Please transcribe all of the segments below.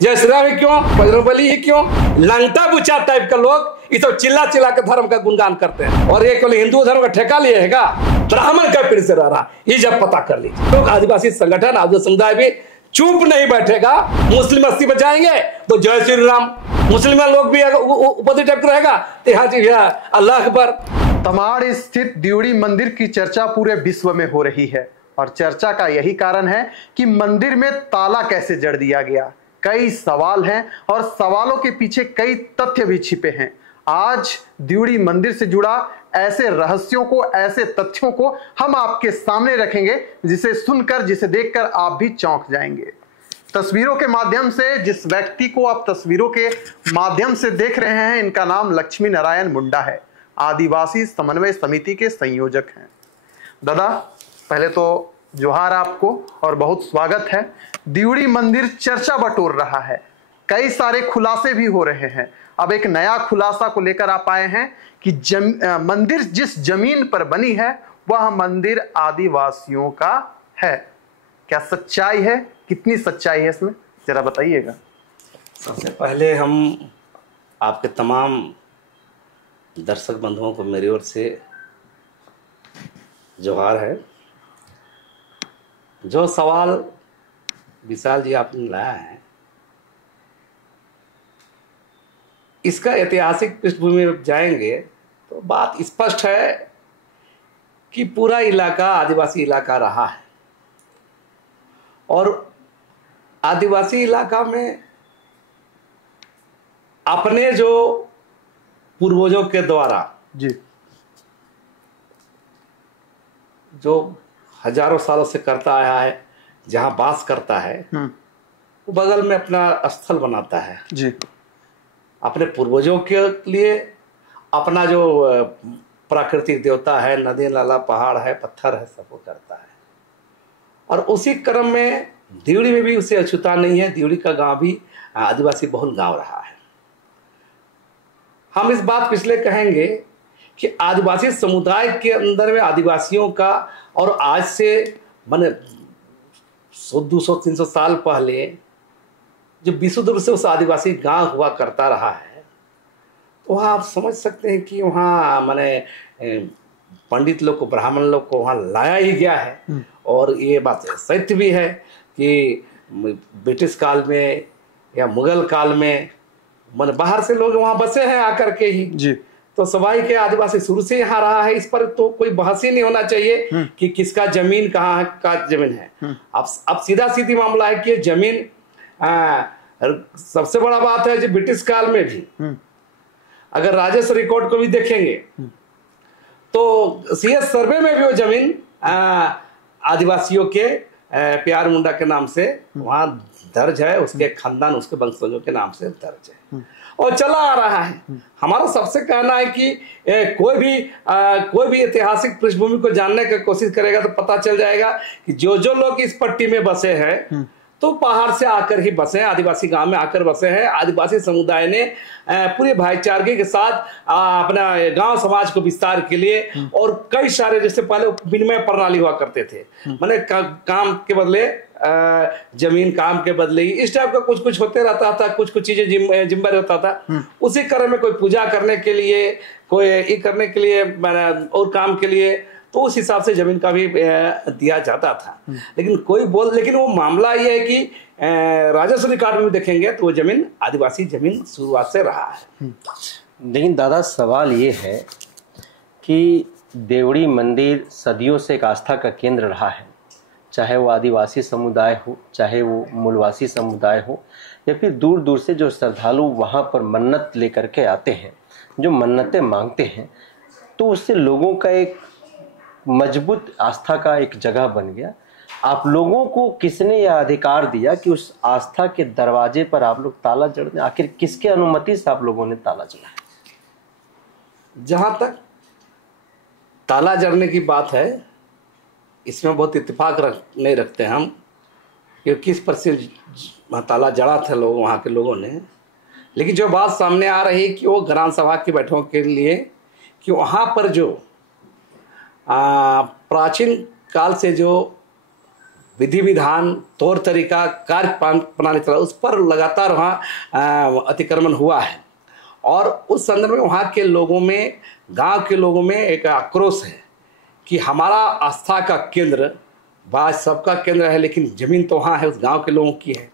जय श्री राम ही क्यों, बजरंगबली ही क्यों, लंगटा बुचा टाइप का लोग इस चिल्ला चिल्ला के धर्म का गुणगान करते हैं। और ये केवल हिंदू धर्म का ठेका लिए हैगा, ब्राह्मण का पीढ़ी से रह रहा, ये जब पता कर लीजिए। तो आदिवासी संगठन, आदिवासी समुदाय भी चुप नहीं बैठेगा। मुस्लिम अस्सी बचाएंगे तो जय श्री राम, मुस्लिम लोग भी उपस्थित टाइप रहेगा तो यहाँ अल्लाह अकबर। तमाड़ स्थित दिवड़ी मंदिर की चर्चा पूरे विश्व में हो रही है और चर्चा का यही कारण है कि मंदिर में ताला कैसे जड़ दिया गया। कई सवाल हैं और सवालों के पीछे कई तथ्य भी छिपे हैं। आज दिवड़ी मंदिर से जुड़ा ऐसे रहस्यों को, ऐसे तथ्यों को हम आपके सामने रखेंगे जिसे सुनकर, जिसे देखकर आप भी चौंक जाएंगे। तस्वीरों के माध्यम से जिस व्यक्ति को आप तस्वीरों के माध्यम से देख रहे हैं, इनका नाम लक्ष्मी नारायण मुंडा है। आदिवासी समन्वय समिति के संयोजक हैं। दादा, पहले तो जोहार आपको और बहुत स्वागत है। दिवड़ी मंदिर चर्चा बटोर रहा है, कई सारे खुलासे भी हो रहे हैं। अब एक नया खुलासा को लेकर आप आए हैं कि मंदिर जिस जमीन पर बनी है वह मंदिर आदिवासियों का है। क्या सच्चाई है? कितनी सच्चाई है इसमें, जरा बताइएगा। सबसे पहले हम आपके तमाम दर्शक बंधुओं को मेरी ओर से जोहार है। जो सवाल विशाल जी आपने लाया है, इसका ऐतिहासिक पृष्ठभूमि में जाएंगे तो बात स्पष्ट है कि पूरा इलाका आदिवासी इलाका रहा है और आदिवासी इलाका में अपने जो पूर्वजों के द्वारा जी जो हजारों सालों से करता आया है, जहां वास करता है वो बगल में अपना स्थल बनाता है जी, अपने पूर्वजों के लिए। अपना जो प्राकृतिक देवता है, नदी नाला पहाड़ है, पत्थर है, सबको करता है। और उसी क्रम में दिवड़ी में भी उसे अछूता नहीं है। दिवड़ी का गांव भी आदिवासी बहुल गांव रहा है। हम इस बात पिछले कहेंगे कि आदिवासी समुदाय के अंदर में आदिवासियों का, और आज से माने 100-200-300 साल पहले जो विशुद्ध रूप से उस आदिवासी गांव हुआ करता रहा है, तो वहाँ आप समझ सकते हैं कि वहाँ माने पंडित लोग को, ब्राह्मण लोग को वहाँ लाया ही गया है। और ये बात सत्य भी है कि ब्रिटिश काल में या मुगल काल में माने बाहर से लोग वहाँ बसे हैं आकर के ही जी। तो सवाई के आदिवासी शुरू से यहाँ रहा है। इस पर तो कोई बहस ही नहीं होना चाहिए कि किसका जमीन कहाँ का जमीन है। अब सीधा सीधी मामला है कि जमीन सबसे बड़ा बात है जो ब्रिटिश काल में भी अगर राजस्व रिकॉर्ड को भी देखेंगे तो सीएस सर्वे में भी वो जमीन आदिवासियों के प्यार मुंडा के नाम से वहां दर्ज है, उसके खानदान, उसके वंशजों के नाम से दर्ज है और चला आ रहा है। हमारा सबसे कहना है कि कोई भी ऐतिहासिक पृष्ठभूमि को जानने की कोशिश करेगा तो पता चल जाएगा कि जो लोग इस पट्टी में बसे हैं तो पहाड़ से आकर ही बसे हैं, आदिवासी गांव में आकर बसे हैं। आदिवासी समुदाय ने पूरे भाईचारे के साथ अपना गांव समाज को विस्तार के लिए और कई सारे, जैसे पहले विनिमय प्रणाली हुआ करते थे, माने काम के बदले जमीन, काम के बदले इस टाइप का कुछ कुछ होते रहता था, कुछ चीजें जिम्मेदारी होता था। उसी क्रम में कोई पूजा करने के लिए, कोई ये करने के लिए और काम के लिए, तो उस हिसाब से जमीन का भी दिया जाता था। लेकिन वो मामला ये है कि राजस्व रिकॉर्ड में देखेंगे तो वो जमीन आदिवासी जमीन शुरुआत से रहा है। लेकिन दादा, सवाल ये है कि देवड़ी मंदिर सदियों से एक आस्था का केंद्र रहा है, चाहे वो आदिवासी समुदाय हो, चाहे वो मूलवासी समुदाय हो, या फिर दूर दूर से जो श्रद्धालु वहाँ पर मन्नत लेकर के आते हैं, जो मन्नतें मांगते हैं, तो उससे लोगों का एक मजबूत आस्था का एक जगह बन गया। आप लोगों को किसने यह अधिकार दिया कि उस आस्था के दरवाजे पर आप लोग ताला जड़ दें? आखिर किसके अनुमति से आप लोगों ने ताला जड़ा? जहां तक ताला जड़ने की बात है, इसमें बहुत इत्तेफाक नहीं रखते हम कि किस पर से ताला जड़ा था लोग, वहाँ के लोगों ने। लेकिन जो बात सामने आ रही कि वो ग्राम सभा की बैठकों के लिए कि वहाँ पर जो प्राचीन काल से जो विधि विधान, तौर तरीका, कार्य प्रणाली चला, उस पर लगातार वहाँ अतिक्रमण हुआ है। और उस संदर्भ में वहाँ के लोगों में, गांव के लोगों में एक आक्रोश है कि हमारा आस्था का केंद्र, बात सबका केंद्र है, लेकिन ज़मीन तो वहाँ है, उस गांव के लोगों की है।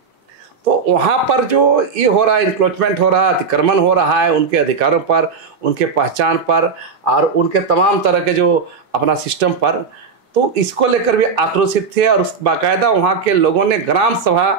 तो वहाँ पर जो ये हो रहा है, इंक्रोचमेंट हो रहा है, अतिक्रमण हो रहा है उनके अधिकारों पर, उनके पहचान पर और उनके तमाम तरह के जो अपना सिस्टम पर, तो इसको लेकर भी आक्रोशित थे। और उस बाकायदा वहाँ के लोगों ने ग्राम सभा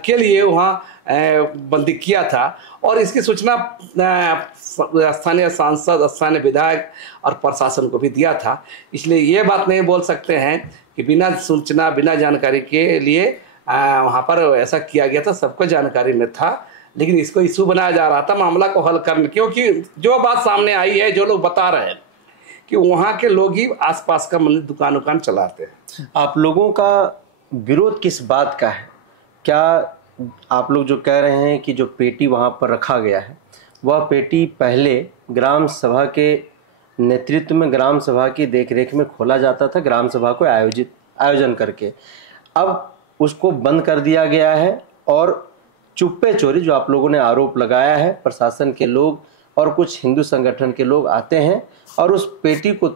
के लिए वहाँ बंदी किया था और इसकी सूचना स्थानीय सांसद, स्थानीय विधायक और प्रशासन को भी दिया था। इसलिए ये बात नहीं बोल सकते हैं कि बिना सूचना, बिना जानकारी के लिए वहाँ पर ऐसा किया गया था। सबको जानकारी में था, लेकिन इसको इशू बनाया जा रहा था मामला को हल करने, क्योंकि जो बात सामने आई है, जो लोग बता रहे हैं कि वहाँ के लोग ही आसपास का मंदिर दुकान चलाते हैं। आप लोगों का विरोध किस बात का है? क्या आप लोग जो कह रहे हैं कि जो पेटी वहाँ पर रखा गया है, वह पेटी पहले ग्राम सभा के नेतृत्व में, ग्राम सभा की देखरेख में खोला जाता था, ग्राम सभा को आयोजन करके, अब उसको बंद कर दिया गया है और चुप्पे चोरी, जो आप लोगों ने आरोप लगाया है, प्रशासन के लोग और कुछ हिंदू संगठन के लोग आते हैं और उस पेटी को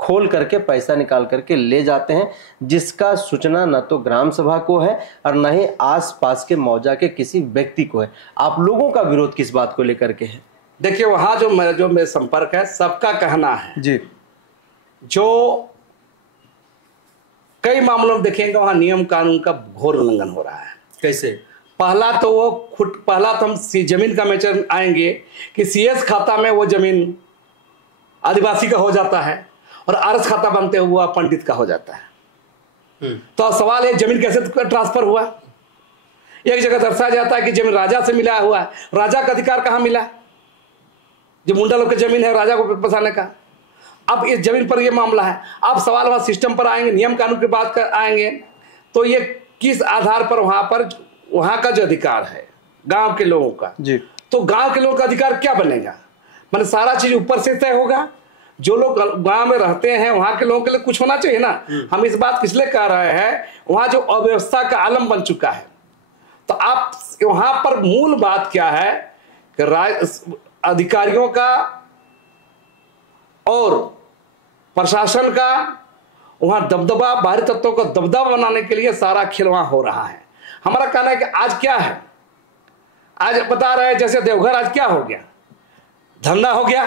खोल करके पैसा निकाल करके ले जाते हैं, जिसका सूचना न तो ग्राम सभा को है और न ही आसपास के मौजा के किसी व्यक्ति को है। आप लोगों का विरोध किस बात को लेकर के है? देखिए, वहाँ जो मेरे संपर्क है, सबका कहना है जी, जो कई मामलों में देखेंगे वहाँ नियम कानून का घोर उल्लंघन हो रहा है। कैसे? पहला तो हम जमीन का मैटर आएंगे कि सीएस खाता में वो जमीन आदिवासी का हो जाता है और आरएस खाता बनते हुआ पंडित का हो जाता है। तो अब सवाल है, जमीन कैसे ट्रांसफर हुआ? एक जगह दर्शाया जाता है कि जमीन राजा से मिला हुआ है। राजा का अधिकार कहाँ मिला? जो मुंडा लोग की जमीन है राजा को बसाने का। अब इस जमीन पर ये मामला है। अब सवाल वहाँ सिस्टम पर आएंगे, नियम कानून की बात कर आएंगे, तो ये किस आधार पर वहाँ का जो अधिकार है गांव के लोगों का जी, तो गांव के लोगों का अधिकार क्या बनेगा? माने सारा चीज ऊपर से तय होगा। जो लोग गांव में रहते हैं वहां के लोगों के लिए कुछ होना चाहिए ना। हम इस बात किस लिए कह रहे हैं, वहां जो अव्यवस्था का आलम बन चुका है। तो आप वहां पर मूल बात क्या है कि अधिकारियों का और प्रशासन का वहां दबदबा, बाहरी तत्वों को दबदबा बनाने के लिए सारा खेल वहां हो रहा है। हमारा कहना है कि आज क्या है, आज बता रहे हैं जैसे देवघर आज क्या हो गया, धंधा हो गया,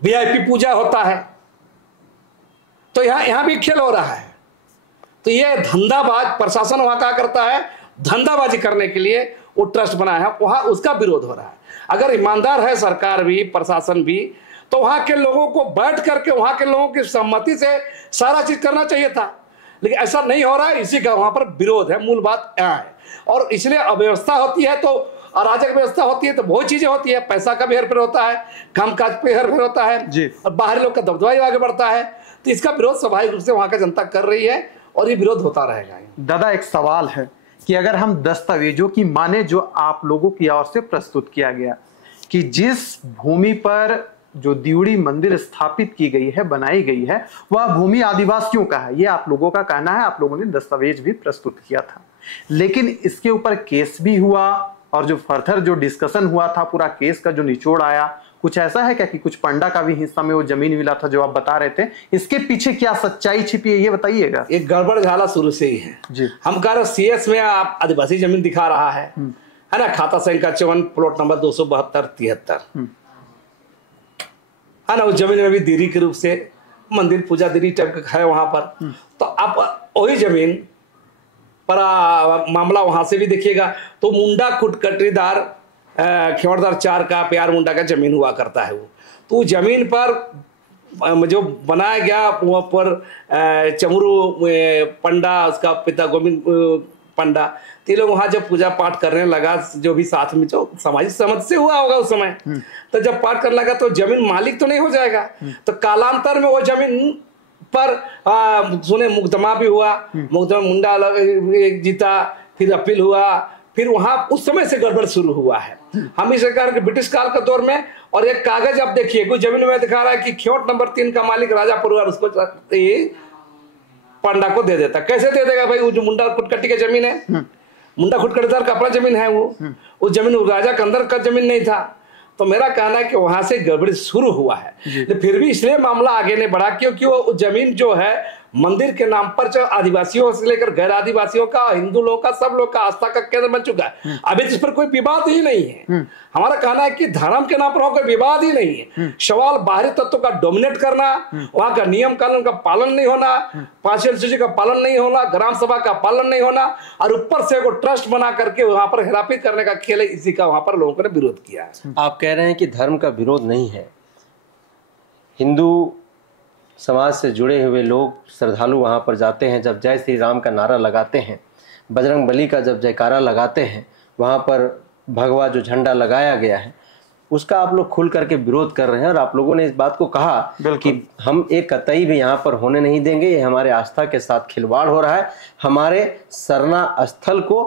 वीआईपी पूजा होता है, तो यहां भी खेल हो रहा है। तो ये धंधाबाज प्रशासन वहां क्या करता है, धंधाबाजी करने के लिए वो ट्रस्ट बनाया है, वहां उसका विरोध हो रहा है। अगर ईमानदार है सरकार भी, प्रशासन भी, तो वहां के लोगों को बैठ करके वहां के लोगों की सहमति से सारा चीज करना चाहिए था, लेकिन ऐसा नहीं हो रहा है। इसी का वहां पर विरोध है, मूल बात यहाँ है। और इसलिए अव्यवस्था होती है तो अराजक व्यवस्था होती है तो बहुत चीजें होती है, पैसा का भी हेरफेर होता है, कामकाज पे हेरफेर होता है और बाहरी लोग का दबदबा ही आगे बढ़ता है। तो इसका विरोध स्वाभाविक रूप से वहां का जनता कर रही है और ये विरोध होता रहेगा। दादा, एक सवाल है कि अगर हम दस्तावेजों की माने जो आप लोगों की ओर से प्रस्तुत किया गया कि जिस भूमि पर जो दिवड़ी मंदिर स्थापित की गई है, बनाई गई है, वह भूमि आदिवासियों का है, ये आप लोगों का कहना है, आप लोगों ने दस्तावेज भी प्रस्तुत किया था। लेकिन इसके ऊपर केस भी हुआ और जो फर्दर जो डिस्कशन हुआ था, पूरा केस का जो निचोड़ आया, कुछ ऐसा है क्या कि कुछ पंडा का भी हिस्सा में वो जमीन मिला था जो आप बता रहे थे, इसके पीछे क्या सच्चाई छिपी है ये बताइएगा। एक गड़बड़ झाला शुरू से ही है जी। हम कह रहे सीएस में आप आदिवासी जमीन दिखा रहा है ना, खाता संख्या 54 प्लॉट नंबर 272-73 है ना। उस जमीन में भी देरी के रूप से मंदिर पूजा देरी टाइप का है वहां पर। तो आप वही जमीन पर मामला वहां से भी देखिएगा तो मुंडा खुटकटीदार खेवड़दार 4 का प्यार मुंडा का जमीन हुआ करता है वो। तो जमीन पर जो बनाया गया वहाँ पर चमरू पंडा, उसका पिता गोविंद पंडा, तो लोग वहां जब पूजा पाठ करने लगा, जो भी साथ में जो सामाजिक समझ से हुआ होगा उस समय, तो जब पाठ करने लगा तो जमीन मालिक तो नहीं हो जाएगा। तो कालांतर में वो जमीन पर सुने मुकदमा भी हुआ, मुकदमा मुंडा जीता, फिर अपील हुआ, फिर वहां उस समय से गड़बड़ शुरू हुआ है। हम इस सरकार के ब्रिटिश काल के दौर में, और एक कागज आप देखिए कुछ जमीन में दिखा रहा है कि खेवट नंबर 3 का मालिक राजा परिवार, उसको पांडा को दे देता। कैसे दे देगा भाई? वो जो मुंडा खुटकट्टी की जमीन है, मुंडा खुटकट्टीदार का अपना जमीन है, वो जमीन राजा के अंदर का जमीन नहीं था। तो मेरा कहना है कि वहां से गड़बड़ी शुरू हुआ है, लेकिन फिर भी इसलिए मामला आगे नहीं बढ़ा क्योंकि वो जमीन जो है मंदिर के नाम पर जो आदिवासियों से लेकर गैर आदिवासियों का, हिंदू लोगों का, सब लोग का आस्था का केंद्र बन चुका है। अभी इस पर कोई विवाद ही नहीं है। हमारा कहना है कि धर्म के नाम पर कोई विवाद ही नहीं है। सवाल बाहरी तत्वों का डोमिनेट करना, वहां का नियम कानून का पालन नहीं होना, 5 सूची का पालन नहीं होना, ग्राम सभा का पालन नहीं होना, और ऊपर से वो ट्रस्ट बना करके वहां पर हेराफेरी करने का खेल है। इसी का वहां पर लोगों ने विरोध किया है। आप कह रहे हैं कि धर्म का विरोध नहीं है, हिंदू समाज से जुड़े हुए लोग श्रद्धालु वहाँ पर जाते हैं, जब जय श्री राम का नारा लगाते हैं, बजरंग बली का जब जयकारा लगाते हैं, वहाँ पर भगवा जो झंडा लगाया गया है उसका आप लोग खुल करके विरोध कर रहे हैं। और आप लोगों ने इस बात को कहा कि हम एक कतई भी यहाँ पर होने नहीं देंगे, ये हमारे आस्था के साथ खिलवाड़ हो रहा है, हमारे सरना स्थल को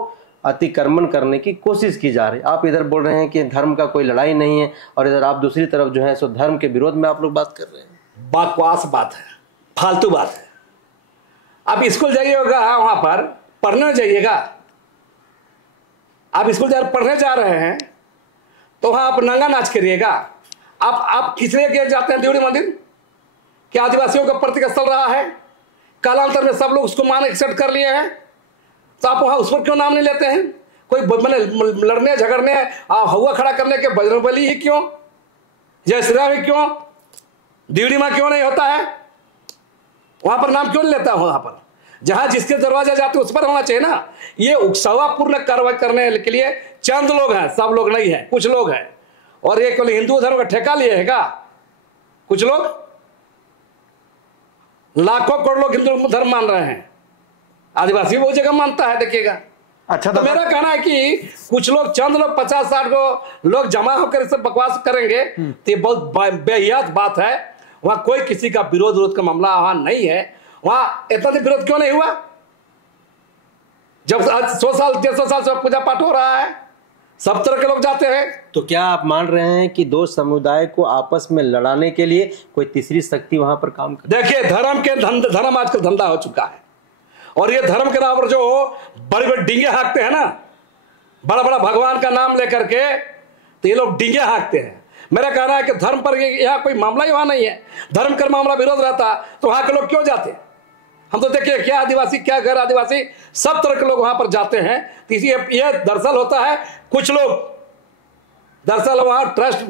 अतिक्रमण करने की कोशिश की जा रही है। आप इधर बोल रहे हैं कि धर्म का कोई लड़ाई नहीं है, और इधर आप दूसरी तरफ जो है सो धर्म के विरोध में आप लोग बात कर रहे हैं। बकवास बात है, फालतू बात है। आप स्कूल जाइएगा, वहां पर पढ़ने जाइएगा, आप स्कूल पढ़ने जा रहे हैं तो वहां आप नंगा नाच करिएगा। आप किस लिए जाते हैं देवड़ी मंदिर? क्या आदिवासियों का प्रतीक स्थल रहा है? कालांतर में सब लोग उसको मान एक्सेप्ट कर लिए हैं, तो आप वहां उस पर क्यों नाम नहीं लेते हैं? कोई मैंने लड़ने झगड़ने हवा खड़ा करने के बजरंग बली ही क्यों, जय श्री राम ही क्यों, देवड़ी मां क्यों नहीं होता है? वहां पर नाम क्यों नहीं लेता? वहां पर जहां जिसके दरवाजा जाते उस पर होना चाहिए ना। ये उत्सवापूर्ण कार्रवाई करने के लिए चंद लोग हैं, सब लोग नहीं है, कुछ लोग हैं, और ये केवल हिंदू धर्म का ठेका लिए है क्या? कुछ लोग, लाखों करोड़ लोग हिंदू धर्म मान रहे हैं, आदिवासी बहुत जगह मानता है, देखिएगा। अच्छा, तो मेरा कहना है कि कुछ लोग, चंद लोग, 50-60 को लोग जमा होकर इसे बकवास करेंगे तो ये बहुत बेहियात बात है। वहां कोई किसी का विरोध का मामला वहां नहीं है। वहां इतना विरोध क्यों नहीं हुआ जब आज 100 साल 150 साल से पूजा पाठ हो रहा है, सब तरह के लोग जाते हैं? तो क्या आप मान रहे हैं कि दो समुदाय को आपस में लड़ाने के लिए कोई तीसरी शक्ति वहां पर काम कर? देखिए, धर्म आजकल धंधा हो चुका है, और ये धर्म के नाम पर जो बड़े बड़े डींगे हाँकते हैं ना, बड़ा बड़ा भगवान का नाम लेकर के, तो ये लोग डींगे हाँकते हैं। मेरा कहना है कि धर्म पर यहाँ कोई मामला ही वहां नहीं है। धर्म का मामला विरोध रहता तो वहां के लोग क्यों जाते? हम तो देखिए, क्या आदिवासी क्या गैर आदिवासी सब तरह के लोग वहां पर जाते हैं। तो ये दरअसल होता है, कुछ लोग दरअसल वहां ट्रस्ट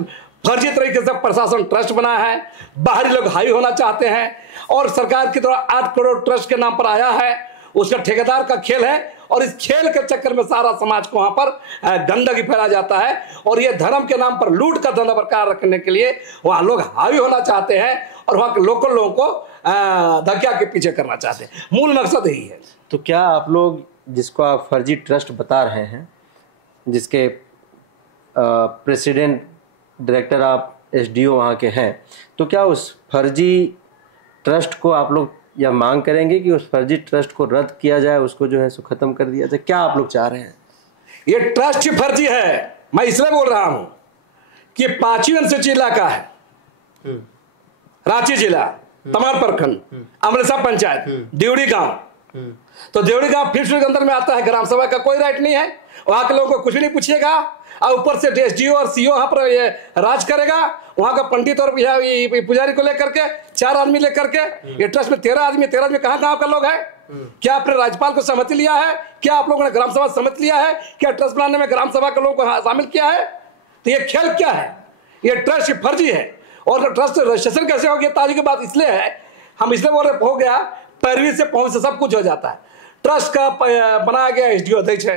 फर्जी तरीके से प्रशासन ट्रस्ट बना है, बाहरी लोग हावी होना चाहते हैं, और सरकार की तरह 8 करोड़ ट्रस्ट के नाम पर आया है, उसका ठेकेदार का खेल है, और इस खेल के चक्कर में सारा समाज को वहां पर गंदगी फैला जाता है, और ये धर्म के नाम पर लूट का धंधा बरकरार रखने के लिए वहां लोग हावी होना चाहते हैं, और वहां के लोकल लोगों को धक्का के पीछे करना चाहते हैं। मूल मकसद यही है। तो क्या आप लोग, जिसको आप फर्जी ट्रस्ट बता रहे हैं, जिसके प्रेसिडेंट डायरेक्टर आप SDO वहाँ के हैं, तो क्या उस फर्जी ट्रस्ट को आप लोग या मांग करेंगे कि उस फर्जी ट्रस्ट को रद्द किया जाए, उसको जो है सो खत्म कर दिया जाए? क्या आप लोग चाह रहे हैं? ये ट्रस्ट ही फर्जी है। मैं इसलिए बोल रहा हूं कि 5वीं अनुसूची इलाका है, रांची जिला, तमाड़ प्रखंड, अमलेसा पंचायत, देवड़ी गांव। तो देवड़ी गांव 5th के अंदर में आता है, ग्राम सभा का कोई राइट नहीं है, वहां के लोगों को कुछ भी नहीं पूछिएगा, और ऊपर से SDO और CO वहां पर ये राज करेगा। वहां का पंडित और पुजारी को लेकर के 4 आदमी लेकर के, ये ट्रस्ट में 13 आदमी कहाँ का लोग है? क्या आपने राज्यपाल को सहमति लिया है? क्या आप लोगों ने ग्राम सभा सहमति लिया है? क्या ट्रस्ट बनाने में ग्राम सभा के लोगों को शामिल किया है? तो ये खेल क्या है? ये ट्रस्ट फर्जी है। और ट्रस्ट रजिस्ट्रेशन कैसे हो गया? ताजी की बात इसलिए है, हम इसलिए बोल रहे हो गया, पैरवी से पहुंच से सब कुछ हो जाता है। ट्रस्ट का बनाया गया SDO अध्यक्ष है,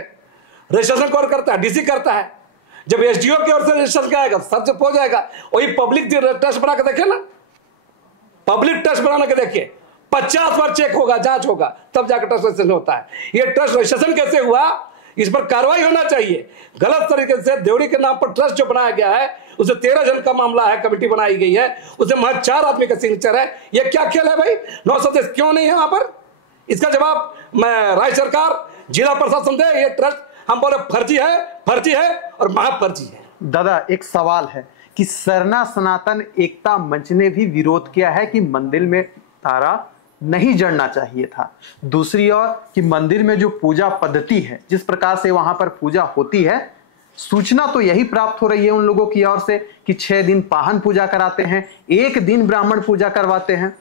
रजिस्ट्रेशन कौन करता है? DC करता है। जब SDO की ओर से रजिस्ट्रेशन आएगा सब जब हो जाएगा। वही पब्लिक ट्रस्ट बना के देखे ना, पब्लिक ट्रस्ट बनाने के देखिए, 50 बार चेक होगा, जांच होगा, तब जाकर ट्रस्ट रजिस्ट्रेशन होता है। ये ट्रस्ट रजिस्ट्रेशन कैसे हुआ, इस पर कार्रवाई होना चाहिए। गलत तरीके से देवड़ी के नाम पर ट्रस्ट जो बनाया गया है, उसे 13 जन का मामला है, कमेटी बनाई गई है, उसे महज 4 आदमी का सिग्नेचर है। ये क्या खेल है भाई? 9 सदस्य क्यों नहीं है वहां पर? इसका जवाब मैं राज्य सरकार, जिला प्रशासन दे। ये ट्रस्ट हम बोले फर्जी है और महाफर्जी है। दादा, एक सवाल है कि सरना सनातन एकता मंच ने भी विरोध किया है कि मंदिर में तारा नहीं जड़ना चाहिए था। दूसरी ओर कि मंदिर में जो पूजा पद्धति है, जिस प्रकार से वहां पर पूजा होती है, सूचना तो यही प्राप्त हो रही है उन लोगों की ओर से कि 6 दिन पाहन पूजा कराते हैं, 1 दिन ब्राह्मण पूजा करवाते हैं।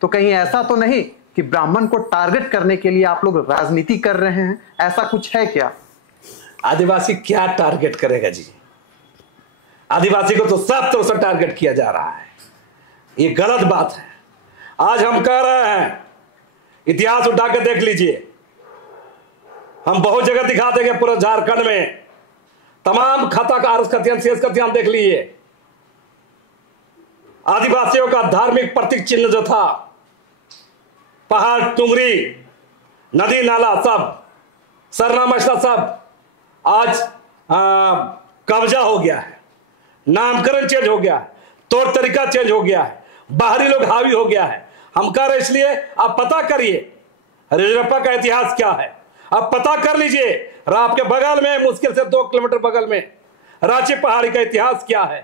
तो कहीं ऐसा तो नहीं कि ब्राह्मण को टारगेट करने के लिए आप लोग राजनीति कर रहे हैं? ऐसा कुछ है क्या? आदिवासी क्या टारगेट करेगा जी? आदिवासी को तो सब तरह से टारगेट किया जा रहा है, ये गलत बात है। आज हम कह रहे हैं, इतिहास उठा के देख लीजिए, हम बहुत जगह दिखा देंगे, पूरे झारखंड में तमाम खाता का आरस खतियान शेष खतियान देख लीजिए। आदिवासियों का धार्मिक प्रतीक चिन्ह जो था, पहाड़, टुंगरी, नदी नाला, सब सरना मसला सब आज कब्जा हो गया है, नामकरण चेंज हो गया है, तौर तरीका चेंज हो गया है, बाहरी लोग हावी हो गया है। हम कह रहे इसलिए आप पता करिए रेजरप्पा का इतिहास क्या है, आप पता कर लीजिए। आपके बगल में, मुश्किल से 2 किलोमीटर बगल में रांची पहाड़ी का इतिहास क्या है,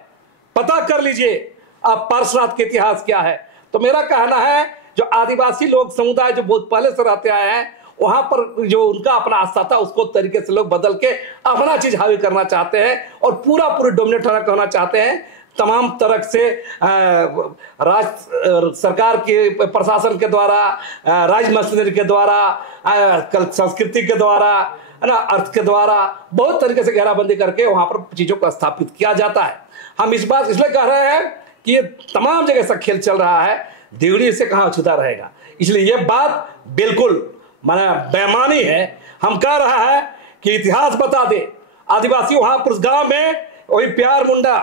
पता कर लीजिए। आप पार्श्वनाथ का इतिहास क्या है। तो मेरा कहना है, जो आदिवासी लोग समुदाय जो बहुत पहले से रहते आए हैं, वहां पर जो उनका अपना आस्था था, उसको तरीके से लोग बदल के अपना चीज हावी करना चाहते हैं और पूरी डोमिनेट होना चाहते हैं। तमाम तरह से राज्य सरकार के प्रशासन के द्वारा, राज्य मशीनरी के द्वारा, संस्कृति के द्वारा, है ना, अर्थ के द्वारा बहुत तरीके से घेराबंदी करके वहां पर चीजों को स्थापित किया जाता है। हम इस बात इसलिए कह रहे हैं कि ये तमाम जगह से खेल चल रहा है, देवड़ी से कहां छुटा रहेगा। इसलिए ये बात बिल्कुल माने बेईमानी है। हम कह रहा है कि इतिहास बता दे। आदिवासी वहां पर उस गांव में वही प्यार मुंडा,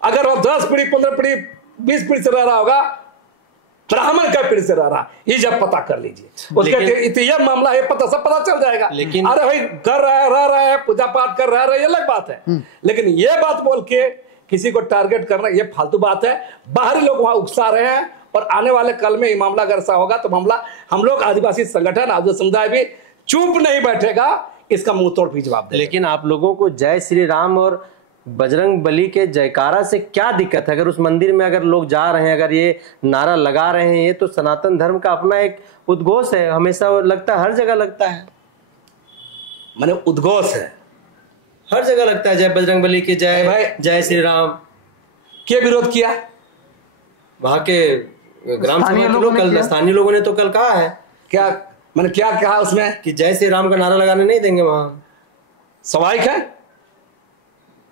अगर वो 10 पीढ़ी, 15 पीढ़ी, 20 पीढ़ी से रह रहा होगा, ब्राह्मण का पीढ़ी से रह रहा, ये जब पता कर लीजिए, उसका यह मामला है, पता सब पता चल जाएगा। लेकिन अरे भाई कर रहा है, रह रहा है, पूजा पाठ कर रहा है, ये अलग बात है। लेकिन ये बात बोल के किसी को टारगेट करना, ये फालतू बात है। बाहरी लोग वहां उकसा रहे हैं और आने वाले कल में ये मामला अगर ऐसा होगा तो मामला हम लोग आदिवासी संगठन, आदिवासी समुदाय भी चुप नहीं बैठेगा, इसका मुंह तोड़ भी जवाब देगा। लेकिन आप लोगों को जय श्री राम और बजरंग बली के जयकारा से क्या दिक्कत है? अगर उस मंदिर में अगर लोग जा रहे हैं, अगर ये नारा लगा रहे हैं, ये तो सनातन धर्म का अपना एक उद्घोष है, हमेशा लगता है, हर जगह लगता है। माने उद्घोष है, हर जगह लगता है, जय बजरंग बली की जय, भाई जय श्री राम। क्या विरोध किया? वहां के ग्राम सभा के लोग, कल स्थानीय लोगों ने तो कल कहा है, क्या मैंने क्या कहा उसमें कि जय श्री राम का नारा लगाने नहीं देंगे। वहां स्वाभाविक है।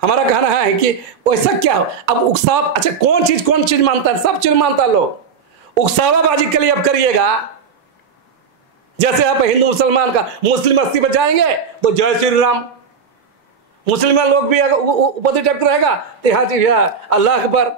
हमारा कहना है कि वैसा क्या, अब उकसाव, अच्छा कौन चीज मानता है? सब चीज मानता है लोग। उकसावाबाजी के लिए अब करिएगा, जैसे आप हिंदू मुसलमान का, मुस्लिम बस्ती पर जाएंगे तो जय श्री राम, मुस्लिम लोग भी उपति टाइप रहेगा तो यहाँ अल्लाह अकबर।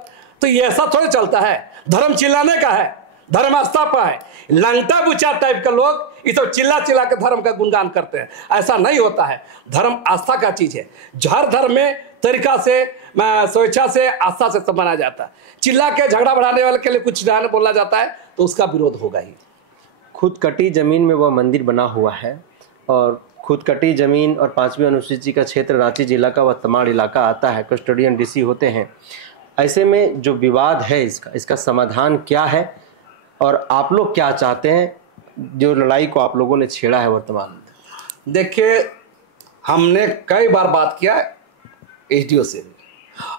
तो ये ऐसा थोड़ी चलता है। धर्म चिल्लाने का है, धर्म आस्था पर है। लंगटा बुचा टाइप का लोग ये सब चिल्ला चिल्ला के धर्म का गुणगान करते हैं, ऐसा नहीं होता है। धर्म आस्था का चीज है। हर धर्म में तरीका से, स्वेच्छा से, आस्था से सब मनाया जाता है। चिल्ला के झगड़ा बढ़ाने वाले के लिए कुछ ध्यान बोला जाता है तो उसका विरोध होगा ही। खुद कटी जमीन में वह मंदिर बना हुआ है और खुद कटी जमीन और 5वीं अनुसूची का क्षेत्र रांची जिला का वह तमाड़ इलाका आता है। कस्टोडियन डीसी होते हैं। ऐसे में जो विवाद है, इसका समाधान क्या है और आप लोग क्या चाहते हैं, जो लड़ाई को आप लोगों ने छेड़ा है वर्तमान में? देखिए, हमने कई बार बात किया एसडीओ से,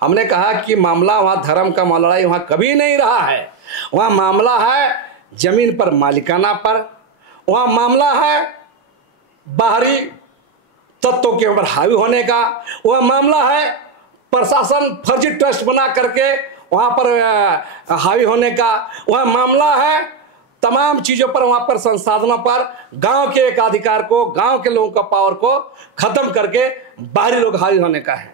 हमने कहा कि मामला वहां धर्म का लड़ाई वहां कभी नहीं रहा है। वहां मामला है जमीन पर मालिकाना पर, वहां मामला है बाहरी तत्वों के ऊपर हावी होने का, वह मामला है प्रशासन फर्जी ट्रस्ट बना करके वहां पर हावी होने का, वह मामला है तमाम चीजों पर, वहां पर संसाधनों पर गांव के एक अधिकार को, गांव के लोगों का पावर को खत्म करके बाहरी लोग हावी होने का है।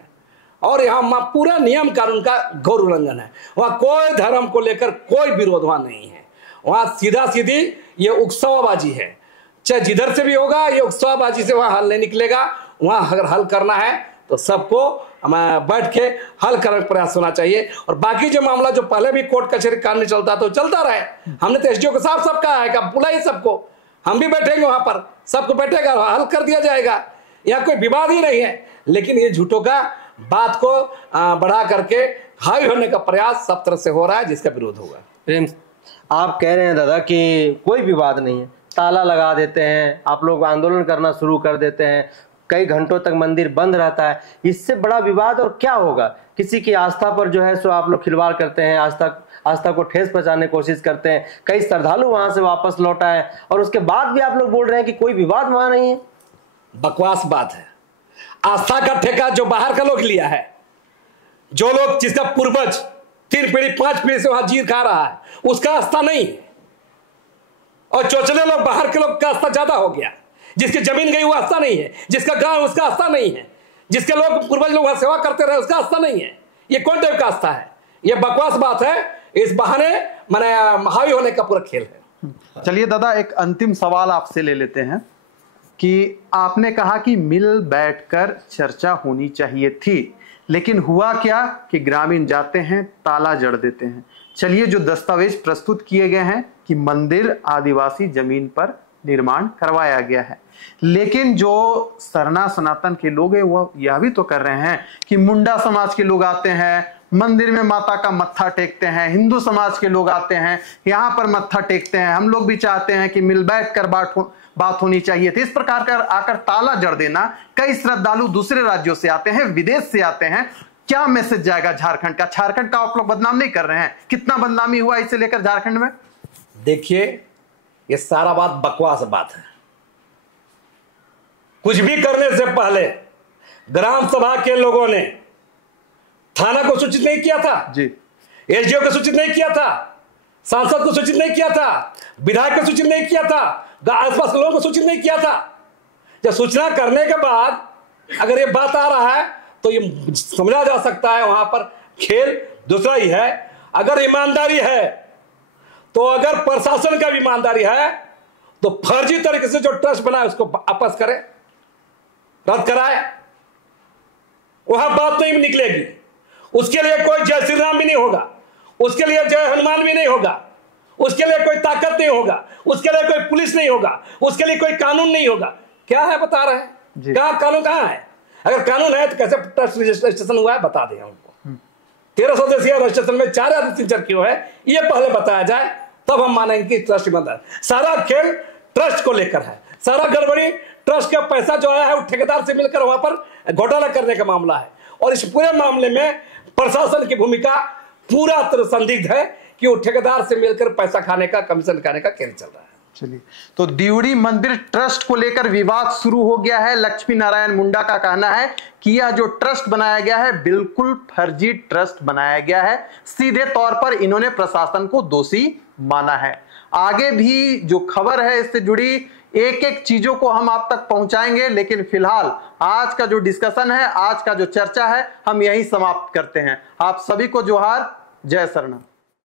और यहाँ पूरा नियम कानून का घोर उल्लंघन है। वहां कोई धर्म को लेकर कोई विरोध वहां नहीं है। वहां सीधा सीधी ये उकसावाबाजी है। चाहे जिधर से भी होगा, ये उकसावाबाजी से वहां हल नहीं निकलेगा। वहां अगर हल करना है तो सबको बैठ के हल करने का प्रयास होना चाहिए। और बाकी जो मामला जो पहले भी कोर्ट कचहरी कानून चलता तो चलता रहे। हमने तो एसडीओ को साफ सब कहा है कि बुलाइए सबको, हम भी बैठेंगे वहां पर, सबको बैठेगा, हल कर दिया जाएगा। यहाँ कोई विवाद ही नहीं है। लेकिन ये झूठों का बात को बढ़ा करके हावी होने का प्रयास सब तरह से हो रहा है, जिसका विरोध होगा। प्रेम, आप कह रहे हैं दादा कि कोई विवाद नहीं है, ताला लगा देते हैं, आप लोग आंदोलन करना शुरू कर देते हैं, कई घंटों तक मंदिर बंद रहता है, इससे बड़ा विवाद और क्या होगा? किसी की आस्था पर जो है सो आप लोग खिलवाड़ करते हैं, आस्था को ठेस पहुंचाने की कोशिश करते हैं, कई श्रद्धालु वहां से वापस लौट आए और उसके बाद भी आप लोग बोल रहे हैं कि कोई विवाद वहां नहीं है। बकवास बात है। आस्था का ठेका जो बाहर का लोग लिया है, जो लोग जिसका पूर्वज 3 पीढ़ी 5 पीढ़ी से वहां जीर खा रहा है, उसका आस्था नहीं है। और चोचले लोग बाहर के लोग का आस्था ज्यादा हो गया। जिसकी जमीन गई वो आस्था नहीं है, जिसका गांव उसका आस्था नहीं है, जिसके लोग पूर्वज लोग वहां सेवा करते रहे उसका आस्था नहीं है। ये कौन टाइप का आस्था है? ये बकवास बात है। इस बहाने माने हावी होने का पूरा खेल है। चलिए दादा, एक अंतिम सवाल आपसे ले लेते हैं कि आपने कहा कि मिल बैठकर चर्चा होनी चाहिए थी, लेकिन हुआ क्या कि ग्रामीण जाते हैं, ताला जड़ देते हैं। चलिए, जो दस्तावेज प्रस्तुत किए गए हैं कि मंदिर आदिवासी जमीन पर निर्माण करवाया गया है, लेकिन जो सरना सनातन के लोग हैं वो यह भी तो कर रहे हैं कि मुंडा समाज के लोग आते हैं, मंदिर में माता का मत्था टेकते हैं, हिंदू समाज के लोग आते हैं, यहाँ पर मत्था टेकते हैं। हम लोग भी चाहते हैं कि मिल बैठ कर बात होनी चाहिए थी। इस प्रकार का आकर ताला जड़ देना, कई श्रद्धालु दूसरे राज्यों से आते हैं, विदेश से आते हैं, क्या मैसेज जाएगा झारखंड का? झारखंड का आप लोग बदनाम नहीं कर रहे हैं? कितना बदनामी हुआ इसे लेकर झारखंड में? देखिए, ये सारा बात बकवास बात है। कुछ भी करने से पहले ग्राम सभा के लोगों ने थाना को सूचित नहीं किया था जी, एसडीओ को सूचित नहीं किया था, सांसद को सूचित नहीं किया था, विधायक को सूचित नहीं किया था, आसपास के लोगों को सूचित नहीं किया था। जब सूचना करने के बाद अगर ये बात आ रहा है तो ये समझा जा सकता है वहां पर खेल दूसरा ही है। अगर ईमानदारी है तो, अगर प्रशासन का भी ईमानदारी है तो फर्जी तरीके से जो ट्रस्ट बना है उसको वापस करे, रद्द कराए, वहां बात नहीं निकलेगी। उसके लिए कोई जय श्री राम भी नहीं होगा, उसके लिए जय हनुमान भी नहीं होगा, उसके लिए कोई ताकत नहीं होगा, उसके लिए कोई पुलिस नहीं होगा, उसके लिए कोई कानून नहीं होगा। क्या है बता रहे हैं? क्या कानून कहां है? अगर कानून है तो कैसे ट्रस्ट रजिस्ट्रेशन हुआ है बता दें हमको। 13 सदस्यीय रजिस्ट्रेशन में 4 आदमी सिग्नेचर क्यों है, ये पहले बताया जाए, तब हम मानेंगे कि ट्रस्ट ईमानदार। सारा खेल ट्रस्ट को लेकर है, सारा गड़बड़ी ट्रस्ट का पैसा जो आया है वो ठेकेदार से मिलकर वहां पर घोटाला करने का मामला है। और इस पूरे मामले में प्रशासन की भूमिका पूरा तरह संदिग्ध है कि वो ठेकेदार से मिलकर पैसा खाने का, कमीशन खाने का खेल चल रहा है। चलिए, तो दिउड़ी मंदिर ट्रस्ट को लेकर विवाद शुरू हो गया है। लक्ष्मी नारायण मुंडा का कहना है कि यह जो ट्रस्ट बनाया गया है बिल्कुल फर्जी ट्रस्ट बनाया गया है। सीधे तौर पर इन्होंने प्रशासन को दोषी माना है। आगे भी जो खबर है इससे जुड़ी एक एक चीजों को हम आप तक पहुंचाएंगे, लेकिन फिलहाल आज का जो डिस्कशन है, आज का जो चर्चा है, हम यही समाप्त करते हैं। आप सभी को जोहार, जय सरना।